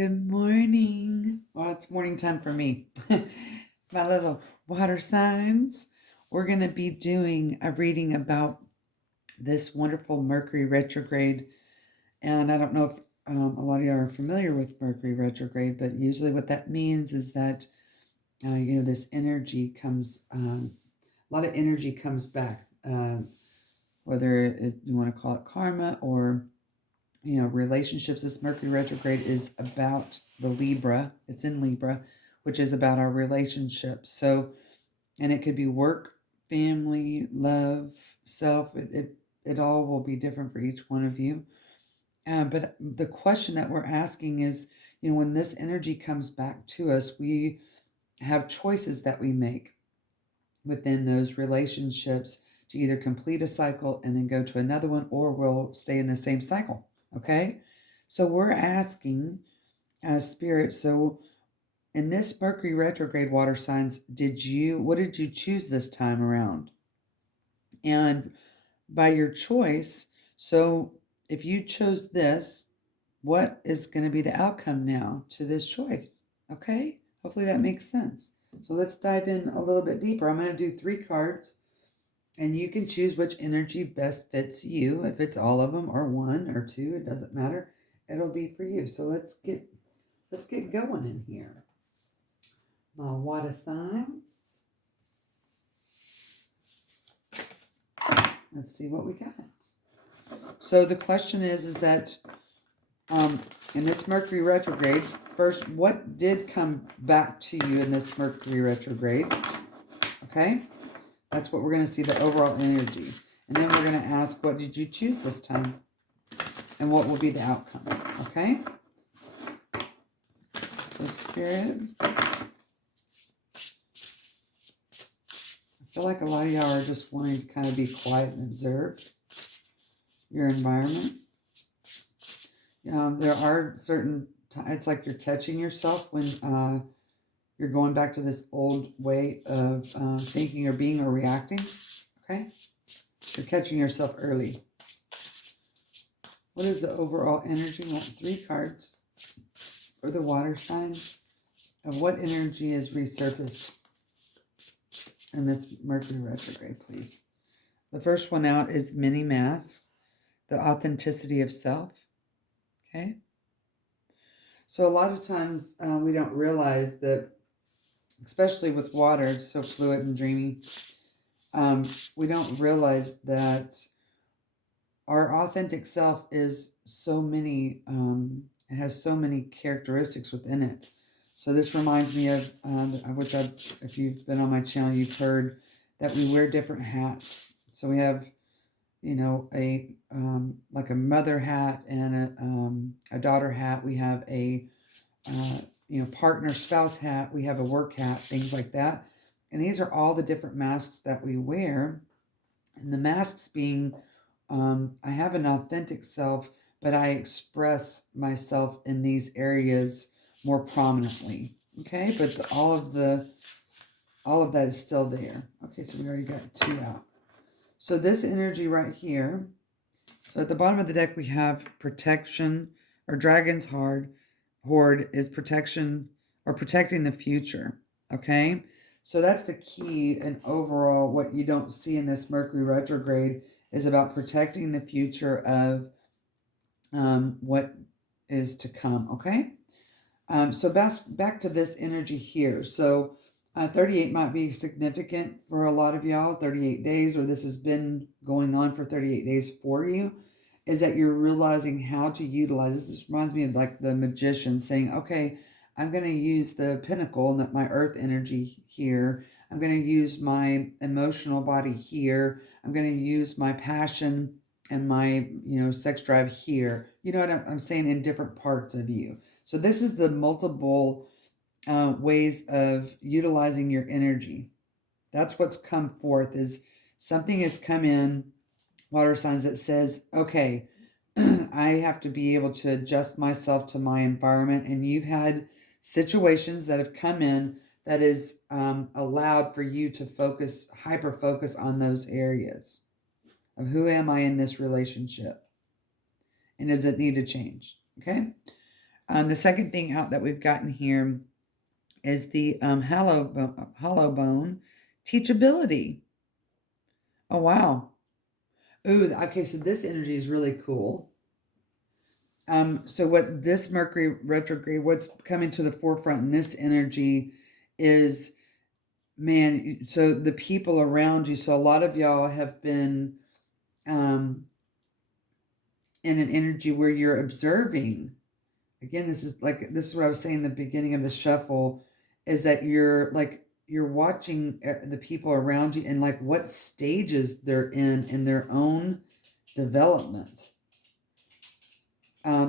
Good morning. Well, it's morning time for me. My little water signs. We're going to be doing a reading about this wonderful Mercury retrograde. And I don't know if a lot of you are familiar with Mercury retrograde, but usually what that means is that, this energy comes, a lot of energy comes back, whether you want to call it karma or relationships. This Mercury retrograde is about the Libra. It's in Libra, which is about our relationships. So, and it could be work, family, love, self. It all will be different for each one of you. But the question that we're asking is, when this energy comes back to us, we have choices that we make within those relationships to either complete a cycle and then go to another one, or we'll stay in the same cycle. Okay. So we're asking Spirit, so in this Mercury retrograde, water signs, what did you choose this time around? And by your choice, so if you chose this, what is going to be the outcome now to this choice? Okay. Hopefully that makes sense. So let's dive in a little bit deeper. I'm going to do 3 cards, and you can choose which energy best fits you. If it's all of them or 1 or 2, it doesn't matter. It'll be for you. So let's get going in here. My water signs. Let's see what we got. So the question is that in this Mercury retrograde, first, what did come back to you in this Mercury retrograde? Okay, that's what we're going to see, the overall energy. And then we're going to ask, what did you choose this time? And what will be the outcome? Okay? So Spirit, I feel like a lot of y'all are just wanting to kind of be quiet and observe your environment. There are certain it's like you're catching yourself when you're going back to this old way of thinking or being or reacting. Okay? You're catching yourself early. What is the overall energy? I want 3 cards for the water sign of what energy is resurfaced in this Mercury retrograde, please. The first one out is mini masks, the authenticity of self. Okay? So a lot of times we don't realize that, especially with water, it's so fluid and dreamy, we don't realize that our authentic self is so many, it has so many characteristics within it. So this reminds me of, if you've been on my channel, you've heard that we wear different hats. So we have, like a mother hat and a daughter hat. We have a, partner spouse hat. We have a work hat, things like that. And these are all the different masks that we wear. And the masks being, I have an authentic self, but I express myself in these areas more prominently. Okay, but all of that is still there. Okay, so we already got 2 out. So this energy right here. So at the bottom of the deck we have protection, or dragon's hoard is protection or protecting the future. Okay, so that's the key. And overall, what you don't see in this Mercury retrograde is about protecting the future of what is to come. Okay, so back to this energy here. So 38 might be significant for a lot of y'all, 38 days, or this has been going on for 38 days for you, is that you're realizing how to utilize this. This reminds me of like the magician saying, okay, I'm going to use the pinnacle, my earth energy here. I'm going to use my emotional body here. I'm going to use my passion and my, sex drive here. You know what I'm saying? In different parts of you. So this is the multiple ways of utilizing your energy. That's what's come forth, is something has come in, water signs, that says, okay, I have to be able to adjust myself to my environment. And you've had situations that have come in that is allowed for you to hyper focus on those areas of who am I in this relationship, and does it need to change? Okay. The second thing out that we've gotten here is the hollow bone teachability. Oh, wow. Ooh, okay, so this energy is really cool. So what this Mercury retrograde, what's coming to the forefront in this energy is, man, so the people around you, so a lot of y'all have been in an energy where you're observing. Again, this is what I was saying in the beginning of the shuffle, is that you're watching the people around you and like what stages they're in their own development.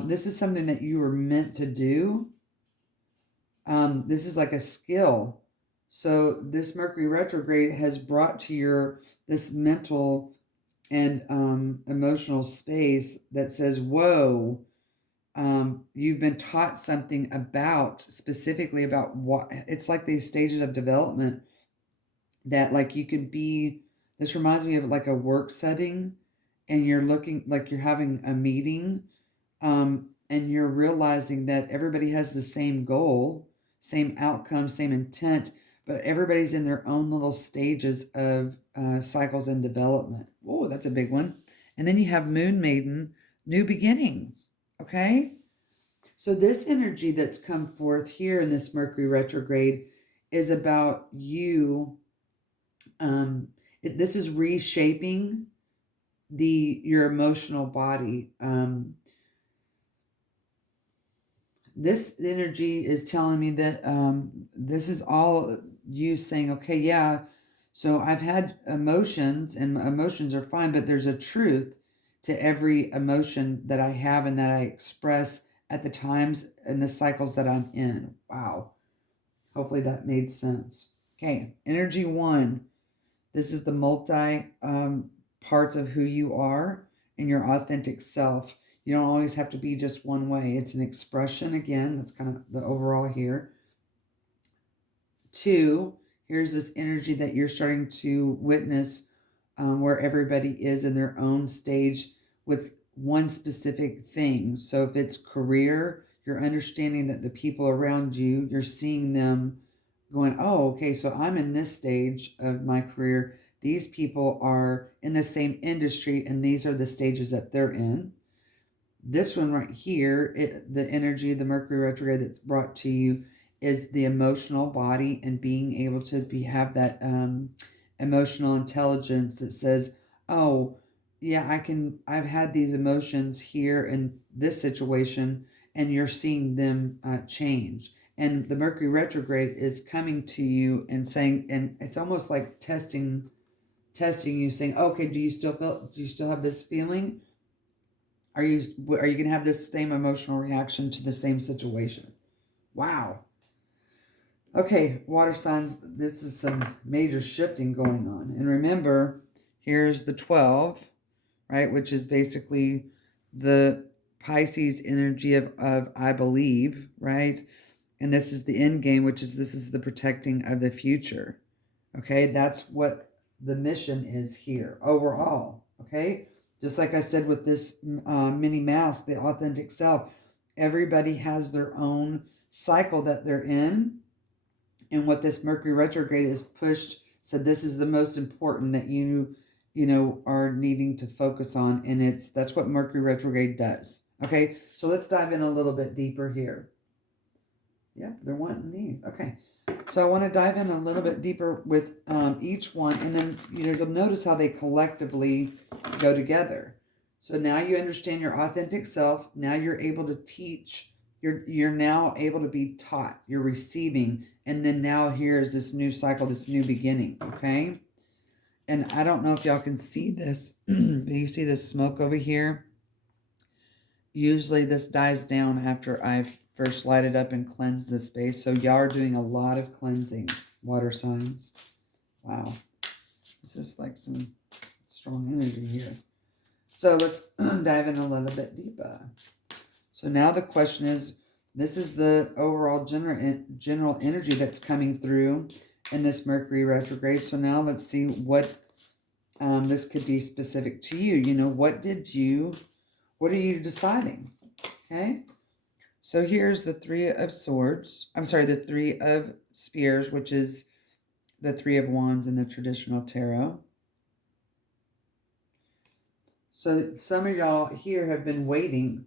This is something that you were meant to do. This is like a skill. So this Mercury retrograde has brought to this mental and emotional space that says, whoa, you've been taught something specifically about what it's like, these stages of development that like you could be. This reminds me of like a work setting, and you're looking like you're having a meeting, and you're realizing that everybody has the same goal, same outcome, same intent, but everybody's in their own little stages of cycles and development. Oh, that's a big one. And then you have Moon Maiden, new beginnings. Okay. So this energy that's come forth here in this Mercury retrograde is about you. This is reshaping your emotional body. This energy is telling me that this is all you saying, okay, yeah, so I've had emotions and emotions are fine, but there's a truth to every emotion that I have and that I express at the times and the cycles that I'm in. Wow. Hopefully that made sense. Okay, energy 1. This is the multi parts of who you are and your authentic self. You don't always have to be just one way. It's an expression. Again, that's kind of the overall here. 2, here's this energy that you're starting to witness, where everybody is in their own stage with one specific thing. So if it's career, you're understanding that the people around you, you're seeing them going, oh, okay, so I'm in this stage of my career. These people are in the same industry, and these are the stages that they're in. This one right here, the energy of the Mercury retrograde that's brought to you is the emotional body and being able to have that emotional intelligence that says, oh, yeah, I've had these emotions here in this situation, and you're seeing them change. And the Mercury retrograde is coming to you and saying, and it's almost like testing you, saying, okay, do you still have this feeling? Are you going to have this same emotional reaction to the same situation? Wow. Okay, water signs, this is some major shifting going on. And remember, here's the 12, right, which is basically the Pisces energy of I believe, right? And this is the end game, this is the protecting of the future. Okay, that's what the mission is here overall. Okay, just like I said with this mini mask, the authentic self, everybody has their own cycle that they're in. And what this Mercury retrograde is pushed, said this is the most important that you are needing to focus on. And that's what Mercury retrograde does. Okay, so let's dive in a little bit deeper here. Yeah, they're wanting these. Okay. So I want to dive in a little bit deeper with each one, and then you'll notice how they collectively go together. So now you understand your authentic self. Now you're able to teach. You're now able to be taught. You're receiving, and then now here's this new cycle, this new beginning. Okay. And I don't know if y'all can see this, but you see this smoke over here. Usually this dies down after I've first light it up and cleanse the space. So y'all are doing a lot of cleansing, water signs. Wow. This is like some strong energy here. So let's dive in a little bit deeper. So now the question is, this is the overall general energy that's coming through in this Mercury retrograde. So now let's see what this could be specific to you. What are you deciding? Okay. So here's the Three of Swords. I'm sorry, the Three of Spears, which is the Three of Wands in the traditional tarot. So some of y'all here have been waiting.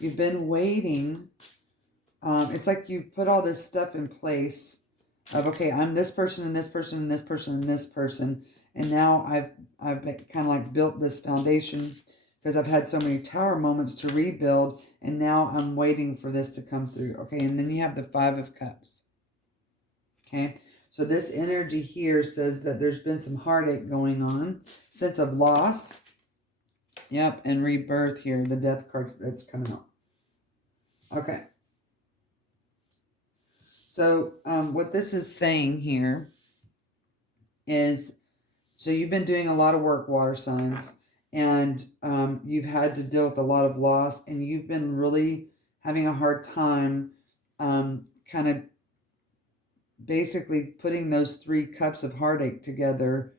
You've been waiting. It's like you put all this stuff in place of, okay, I'm this person and this person and this person and this person. And now I've kind of like built this foundation because I've had so many tower moments to rebuild. And now I'm waiting for this to come through. Okay, and then you have the Five of Cups. Okay, so this energy here says that there's been some heartache going on, sense of loss. Yep, and rebirth here, the Death card that's coming up. Okay. So what this is saying here is, so you've been doing a lot of work, water signs, and you've had to deal with a lot of loss, and you've been really having a hard time kind of basically putting those three cups of heartache together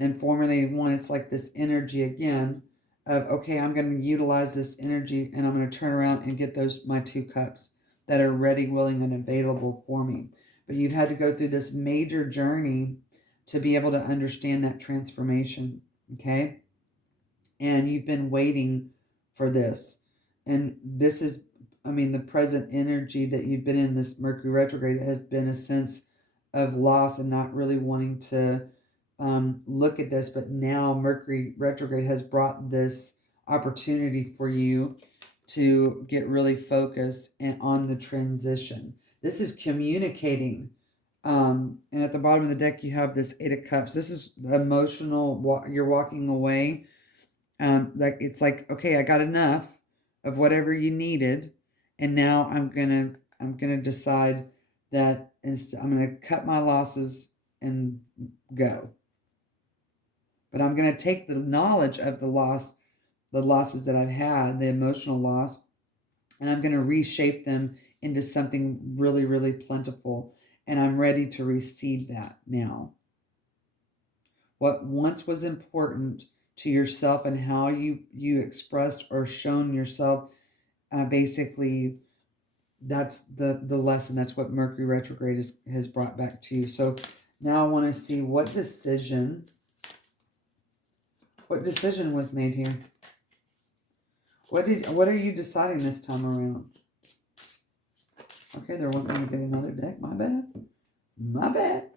and formulating one. It's like this energy again of, okay, I'm going to utilize this energy and I'm going to turn around and get my two cups that are ready, willing, and available for me. But you've had to go through this major journey to be able to understand that transformation, okay? And you've been waiting for this. And this is, I mean, the present energy that you've been in, this Mercury retrograde, has been a sense of loss and not really wanting to look at this. But now Mercury retrograde has brought this opportunity for you to get really focused on the transition. This is communicating. And at the bottom of the deck, you have this Eight of Cups. This is emotional. You're walking away. Like it's like, okay, I got enough of whatever you needed, and now I'm gonna decide that I'm gonna cut my losses and go. But I'm gonna take the knowledge of the losses that I've had, the emotional loss, and I'm gonna reshape them into something really, really plentiful. And I'm ready to receive that now. What once was important to yourself and how you expressed or shown yourself, basically that's the lesson. That's what Mercury retrograde has brought back to you. So now I want to see what decision was made here. What are you deciding this time around? Okay, they're wanting me to get another deck. My bad.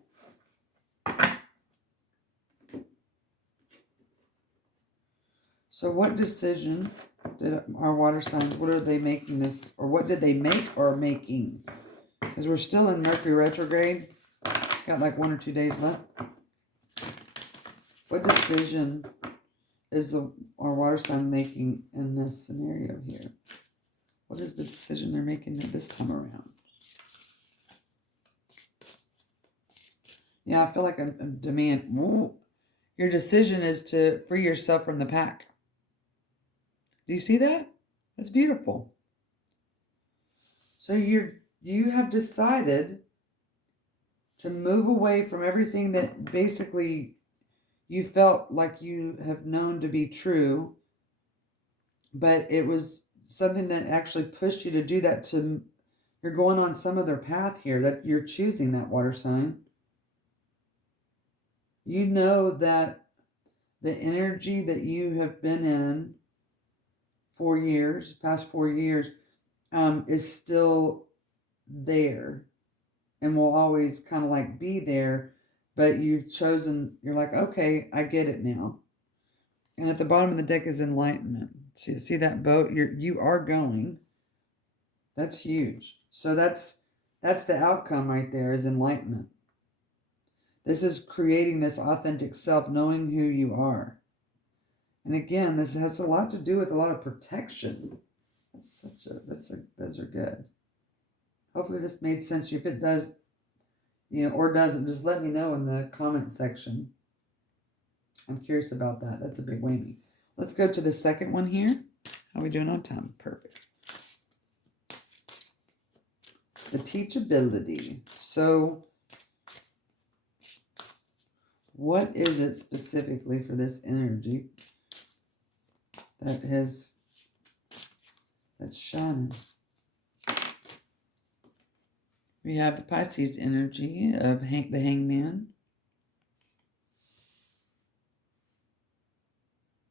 So what decision did our water signs, what are they making this, or what did they make or are making? Because we're still in Mercury retrograde. Got like 1 or 2 days left. What decision is our water sign making in this scenario here? What is the decision they're making this time around? Yeah, I feel like I'm demand. Whoa. Your decision is to free yourself from the pack. Do you see that? That's beautiful. So you have decided to move away from everything that basically you felt like you have known to be true, but it was something that actually pushed you to do that. You're going on some other path here, that you're choosing that water sign. You know that the energy that you have been in past 4 years, is still there and will always kind of like be there, but you're like, okay, I get it now. And at the bottom of the deck is enlightenment. See that boat? You are going. That's huge. So that's the outcome right there, is enlightenment. This is creating this authentic self, knowing who you are. And again, this has a lot to do with a lot of protection. Those are good. Hopefully this made sense to you. If it does, or doesn't, just let me know in the comment section. I'm curious about that. That's a big whammy. Let's go to the second one here. How are we doing on time? Perfect. The teachability. So what is it specifically for this energy that's shining? We have the Pisces energy of the hangman.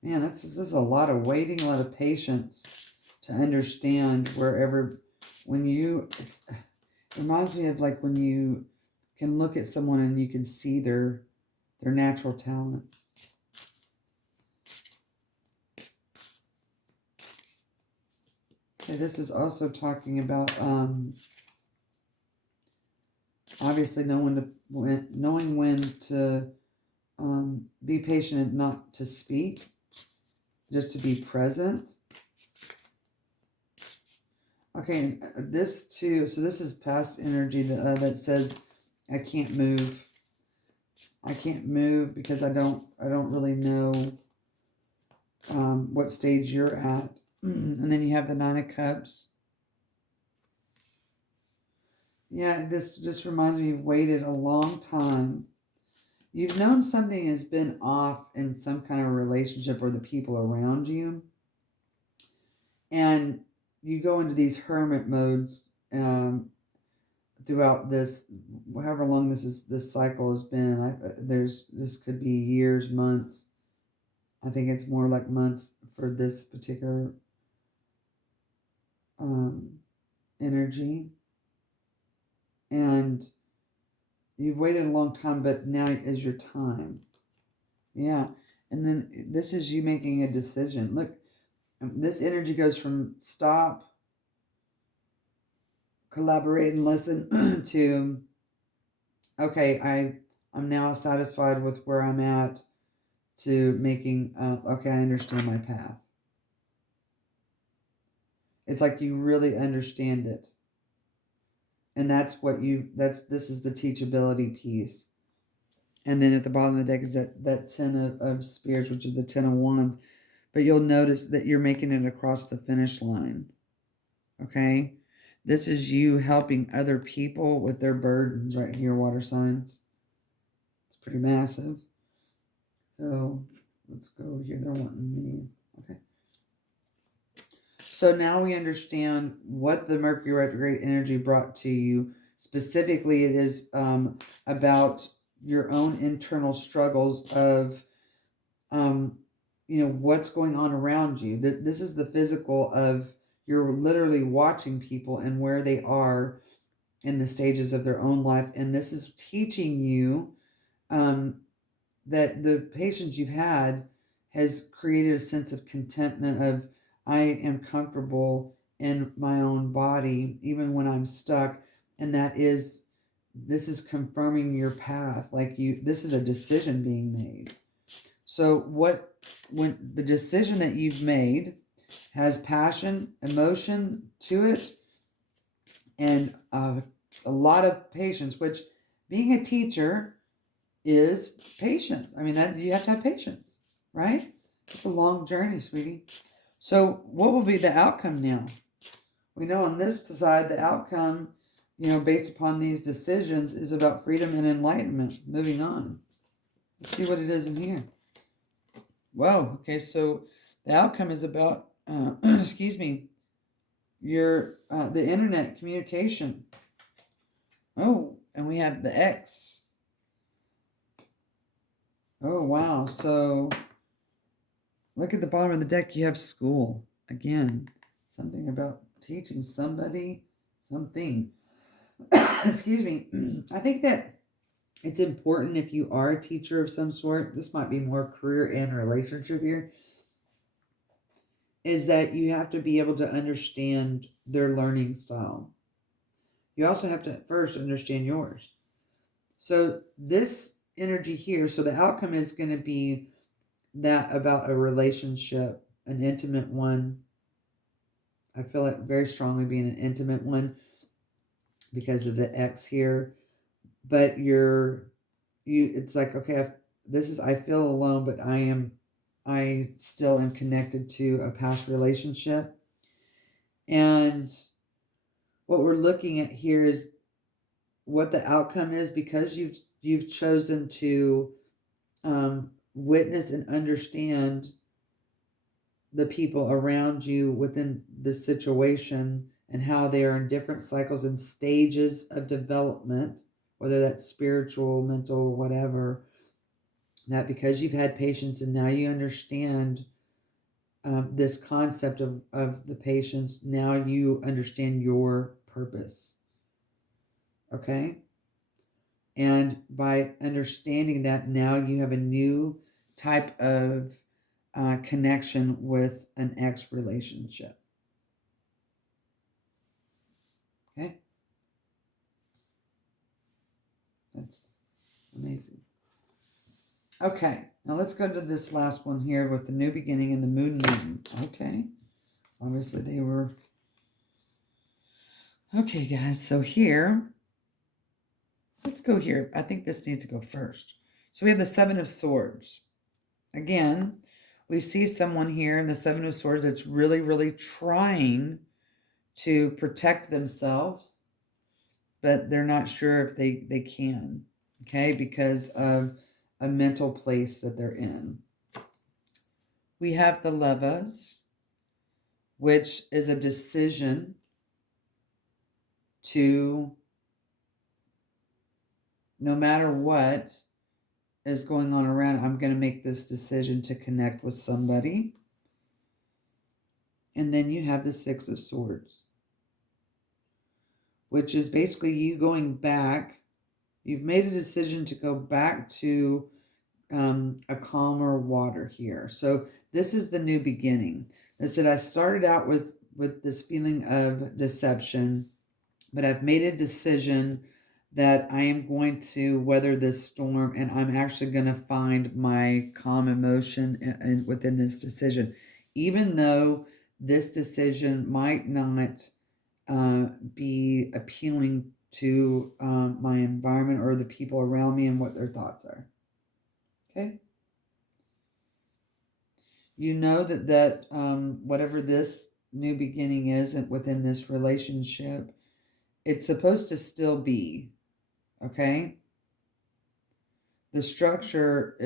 Man, this is a lot of waiting, a lot of patience to understand when you, it reminds me of like when you can look at someone and you can see their natural talents. Okay, this is also talking about obviously knowing when to be patient and not to speak, just to be present. Okay, this too. So this is past energy that says, "I can't move. I can't move because I don't really know what stage you're at." And then you have the Nine of Cups. Yeah, this just reminds me you've waited a long time. You've known something has been off in some kind of relationship or the people around you. And you go into these hermit modes throughout this, however long this cycle has been. This could be years, months. I think it's more like months for this particular energy. And you've waited a long time, but now is your time. Yeah. And then this is you making a decision. Look, this energy goes from stop, collaborate, and listen to, okay, I'm now satisfied with where I'm at, to making, okay, I understand my path. It's like you really understand it. And that's this is the teachability piece. And then at the bottom of the deck is that Ten of Spears, which is the Ten of Wands. But you'll notice that you're making it across the finish line. Okay? This is you helping other people with their burdens right here, water signs. It's pretty massive. So let's go here. They're wanting these. Okay. So now we understand what the Mercury retrograde energy brought to you. Specifically, it is about your own internal struggles of, what's going on around you. This is the physical of, you're literally watching people and where they are in the stages of their own life. And this is teaching you that the patience you've had has created a sense of contentment of, I am comfortable in my own body, even when I'm stuck. And this is confirming your path. This is a decision being made. So when the decision that you've made has passion, emotion to it, and a lot of patience, which being a teacher is patient. I mean, that you have to have patience, right? It's a long journey, sweetie. So what will be the outcome now? We know on this side, the outcome, based upon these decisions, is about freedom and enlightenment. Moving on. Let's see what it is in here. Whoa. Okay, so the outcome is about, excuse me, the internet communication. Oh, and we have the X. Oh, wow. So look at the bottom of the deck. You have school. Again, something about teaching somebody something. Excuse me. I think that it's important if you are a teacher of some sort, this might be more career and relationship here, is that you have to be able to understand their learning style. You also have to first understand yours. So this energy here, so the outcome is going to be that about a relationship, an intimate one. I feel it very strongly being an intimate one because of the X here. But it's like, okay, I feel alone, but I still am connected to a past relationship. And what we're looking at here is what the outcome is, because you've chosen to witness and understand the people around you within the situation and how they are in different cycles and stages of development, whether that's spiritual, mental, whatever, that because you've had patience and now you understand this concept of the patience, now you understand your purpose. Okay? And by understanding that, now you have a new type of connection with an ex relationship. Okay? That's amazing. Okay, now let's go to this last one here with the new beginning and the moon. Okay, obviously they were... Okay, guys, so here, let's go here. I think this needs to go first. So we have the Seven of Swords. Again, we see someone here in the Seven of Swords that's really, really trying to protect themselves, but they're not sure if they can, okay, because of a mental place that they're in. We have the Lovers, which is a decision to, no matter what is going on around, I'm going to make this decision to connect with somebody. And then you have the Six of Swords, which is basically you going back. You've made a decision to go back to a calmer water here. So this is the new beginning. I said I started out with this feeling of deception, but I've made a decision that I am going to weather this storm, and I'm actually going to find my calm emotion within this decision. Even though this decision might not be appealing to my environment or the people around me and what their thoughts are. Okay? You know that whatever this new beginning is within this relationship, it's supposed to still be, okay? The structure,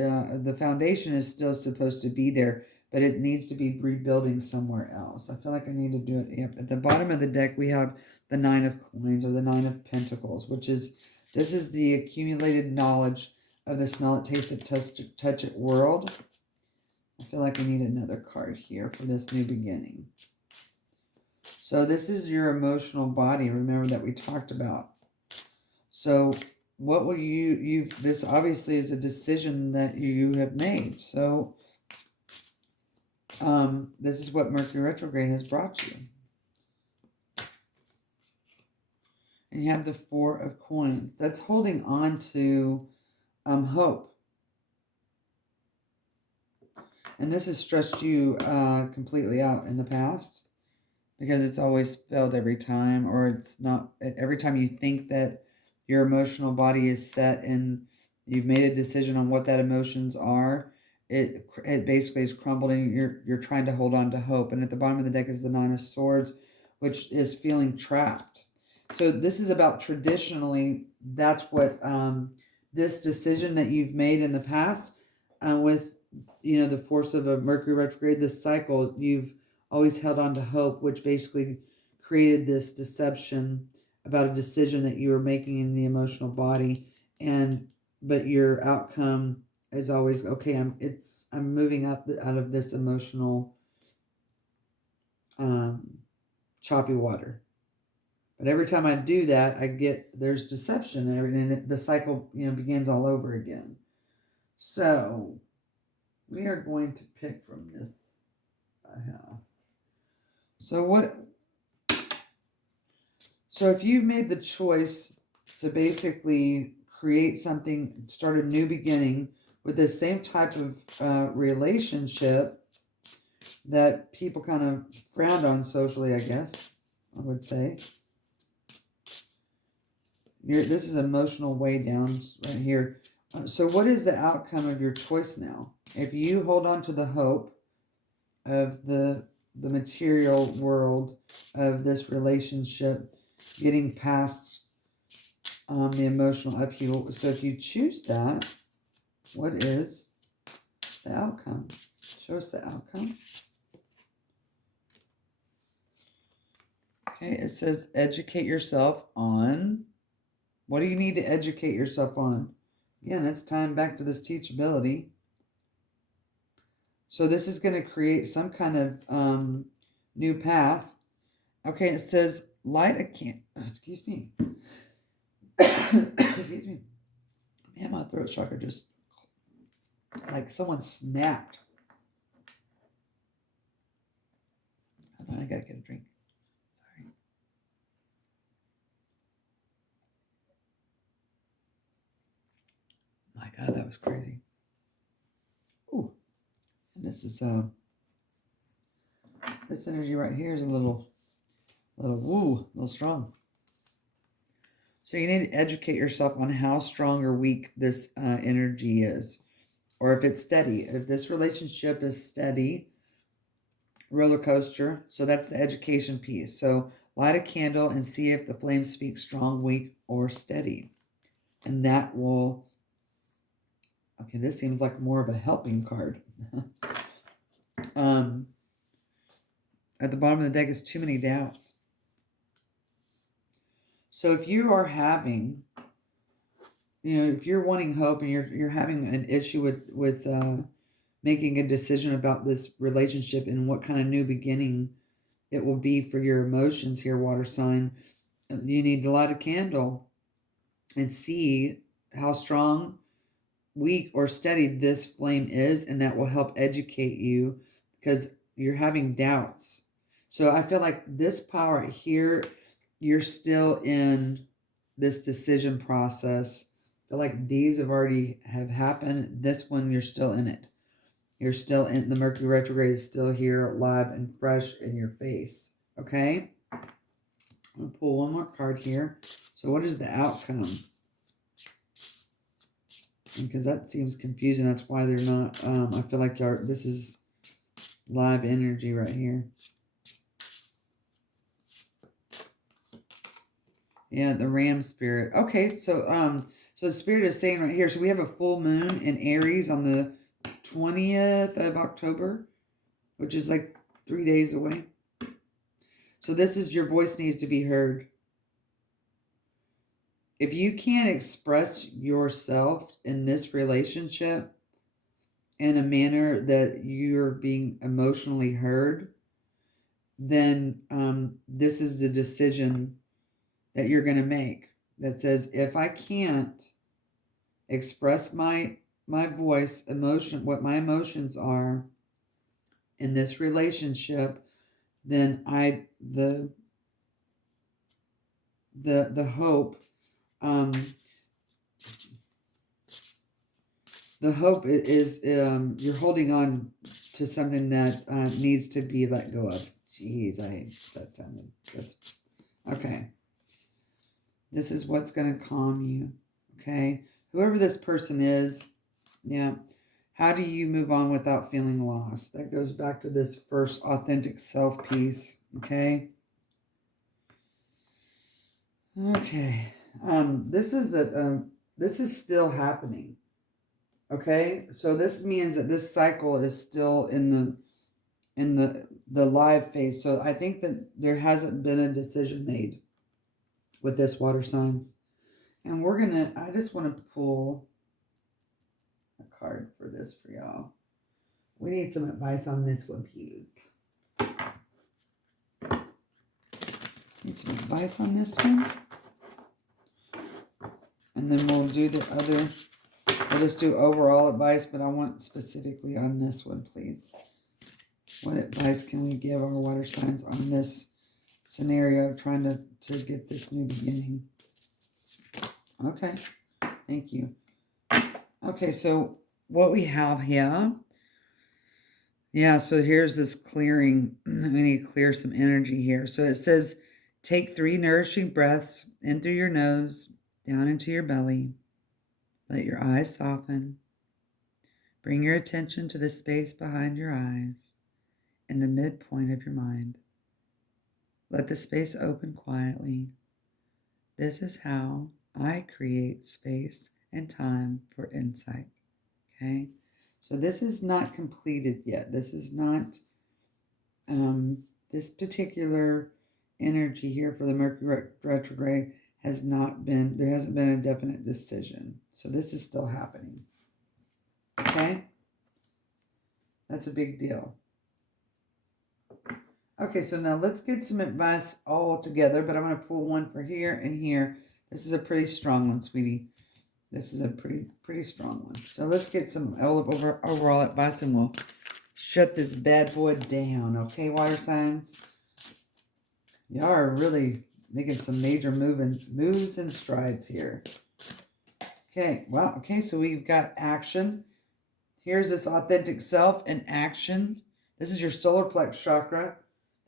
the foundation is still supposed to be there, but it needs to be rebuilding somewhere else. I feel like I need to do it. Yep. At the bottom of the deck, we have the Nine of Coins or the Nine of Pentacles, which is, this is the accumulated knowledge of the smell it, taste it, touch it world. I feel like I need another card here for this new beginning. So this is your emotional body, remember, that we talked about. So what will this obviously is a decision that you have made. So this is what Mercury retrograde has brought you. And you have the Four of Coins. That's holding on to hope. And this has stressed you completely out in the past, because it's always failed every time, or it's not, every time you think that your emotional body is set and you've made a decision on what that emotions are, it basically is crumbling. You're trying to hold on to hope. And at the bottom of the deck is the Nine of Swords, which is feeling trapped. So this is about, traditionally, that's what this decision that you've made in the past with, you know, the force of a Mercury retrograde, this cycle, you've always held on to hope, which basically created this deception about a decision that you were making in the emotional body. But your outcome is always, okay, I'm moving out of this emotional choppy water. But every time I do that, there's deception, and the cycle, you know, begins all over again. So we are going to pick from this I have. So if you've made the choice to basically create something, start a new beginning with the same type of relationship that people kind of frowned on socially, I guess, I would say. This is emotional weigh downs right here. So what is the outcome of your choice now? If you hold on to the hope of the material world of this relationship, getting past the emotional upheaval. So if you choose that, what is the outcome? Show us the outcome. Okay, it says educate yourself on. What do you need to educate yourself on? Yeah, that's tying back to this teachability. So this is going to create some kind of new path. Okay, it says light a can. Excuse me. Excuse me. Man, my throat chakra just like someone snapped. Hold on, I gotta get a drink. Sorry. My God, that was crazy. Ooh, and this is this energy right here is a little strong. So you need to educate yourself on how strong or weak this energy is, or if it's steady. If this relationship is steady, roller coaster. So that's the education piece. So light a candle and see if the flame speaks strong, weak, or steady. And that will, okay, this seems like more of a helping card. At the bottom of the deck is too many doubts. So if you are having, if you're wanting hope and you're having an issue with making a decision about this relationship and what kind of new beginning it will be for your emotions here, water sign, you need to light a candle and see how strong, weak, or steady this flame is, and that will help educate you because you're having doubts. So I feel like this power here, you're still in this decision process. I feel like these have happened. This one, you're still in it. You're still in the Mercury retrograde is still here, live and fresh in your face. Okay? I'm going to pull one more card here. So what is the outcome? Because that seems confusing. That's why they're not, I feel like this is live energy right here. Yeah, the ram spirit. Okay, so the spirit is saying right here, so we have a full moon in Aries on the 20th of October, which is like 3 days away. So this is your voice needs to be heard. If you can't express yourself in this relationship in a manner that you're being emotionally heard, then this is the decision that you're going to make that says, if I can't express my voice, emotion, what my emotions are in this relationship, then the hope the hope is you're holding on to something that needs to be let go of. Jeez, I hate that sounded. That's okay. This is what's going to calm you. Okay, whoever this person is, yeah. How do you move on without feeling lost? That goes back to this first authentic self piece. Okay. Okay. This is still happening. Okay, so this means that this cycle is still in the live phase. So I think that there hasn't been a decision made with this water signs. And I just want to pull a card for this for y'all. We need some advice on this one, please. Need some advice on this one. And then we'll do the other. We'll just do overall advice, but I want specifically on this one, please. What advice can we give our water signs on this scenario of trying to get this new beginning? Okay, thank you. Okay, so what we have here, yeah, so here's this clearing. We need to clear some energy here. So it says, take 3 nourishing breaths in through your nose, down into your belly. Let your eyes soften. Bring your attention to the space behind your eyes in the midpoint of your mind. Let the space open quietly. This is how I create space and time for insight. Okay, so this is not completed yet. This is not this particular energy here for the Mercury retrograde has not been, there hasn't been a definite decision. So this is still happening. Okay? That's a big deal. Okay, so now let's get some advice all together, but I'm going to pull one for here and here. This is a pretty strong one, sweetie. This is a pretty strong one. So let's get some overall advice and we'll shut this bad boy down. Okay, water signs? Y'all are really making some major moves and strides here. Okay, well, okay, so we've got action. Here's this authentic self in action. This is your solar plex chakra.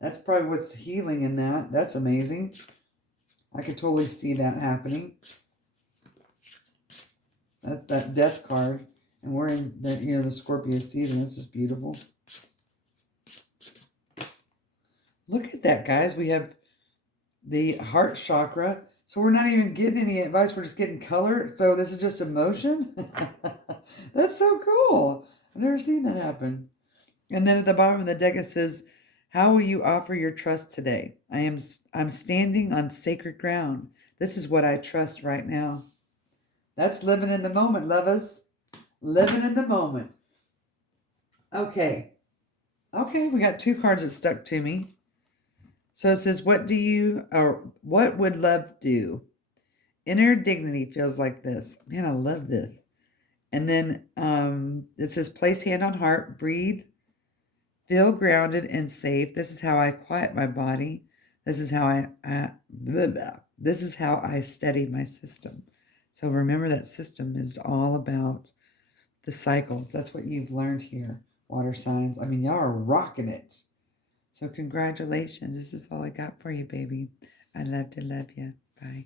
That's probably what's healing in that. That's amazing. I could totally see that happening. That's that death card. And we're in the, the Scorpio season. This is beautiful. Look at that, guys. We have the heart chakra. So we're not even getting any advice. We're just getting color. So this is just emotion. That's so cool. I've never seen that happen. And then at the bottom of the deck it says, how will you offer your trust today? I'm standing on sacred ground. This is what I trust right now. That's living in the moment, lovers. Living in the moment. Okay. Okay, we got two cards that stuck to me. So it says, what would love do? Inner dignity feels like this. Man, I love this. And then it says, place hand on heart, breathe, feel grounded and safe. This is how I quiet my body. This is how this is how I steady my system. So remember that system is all about the cycles. That's what you've learned here, water signs. I mean, y'all are rocking it. So congratulations. This is all I got for you, baby. I love to love you. Bye.